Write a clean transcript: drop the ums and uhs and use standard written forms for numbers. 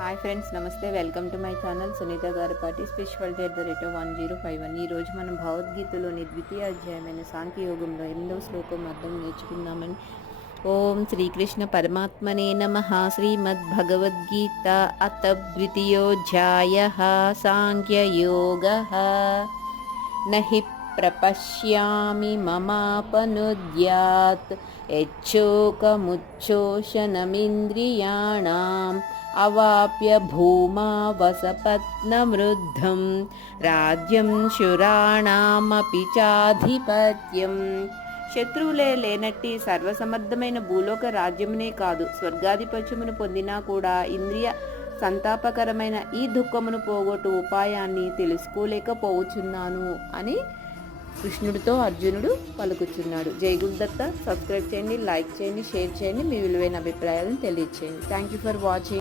Hi friends, నమస్తే. Welcome to my channel Sunitha Garipati spirituality @1051. ఈరోజు మనం భగవద్గీతలోని ద్వితీయ అధ్యాయమైన సాంఖ్యయోగంలో 8వ శ్లోకం అర్థం నేర్చుకుందామని. ఓం శ్రీకృష్ణ పరమాత్మనే నమః. శ్రీమద్భగవద్గీత అత ద్వితీయోధ్యాయః సాంఖ్యయోగః. నహి ప్రపశ్యామి మమాపనుద్యాత్ యచ్చోకముచ్చోషణమింద్రియాణం అవాప్య భూమా వసపత్నమృద్ధం రాజ్యం శురాణమపి చాధిపత్యం. శత్రువులే లేనట్టి సర్వసమర్థమైన భూలోక రాజ్యమునే కాదు, స్వర్గాధిపత్యమును పొందినా కూడా ఇంద్రియ సంతాపకరమైన ఈ దుఃఖమును పోగొట్టు ఉపాయాన్ని తెలుసుకోలేకపోవచ్చున్నాను అని కృష్ణుడితో అర్జునుడు పలుకుచున్నాడు. జై గురుదత్త. సబ్స్క్రైబ్ చేయండి, లైక్ చేయండి, షేర్ చేయండి, మీ విలువైన అభిప్రాయాలను తెలియచేయండి. Thank you for watching.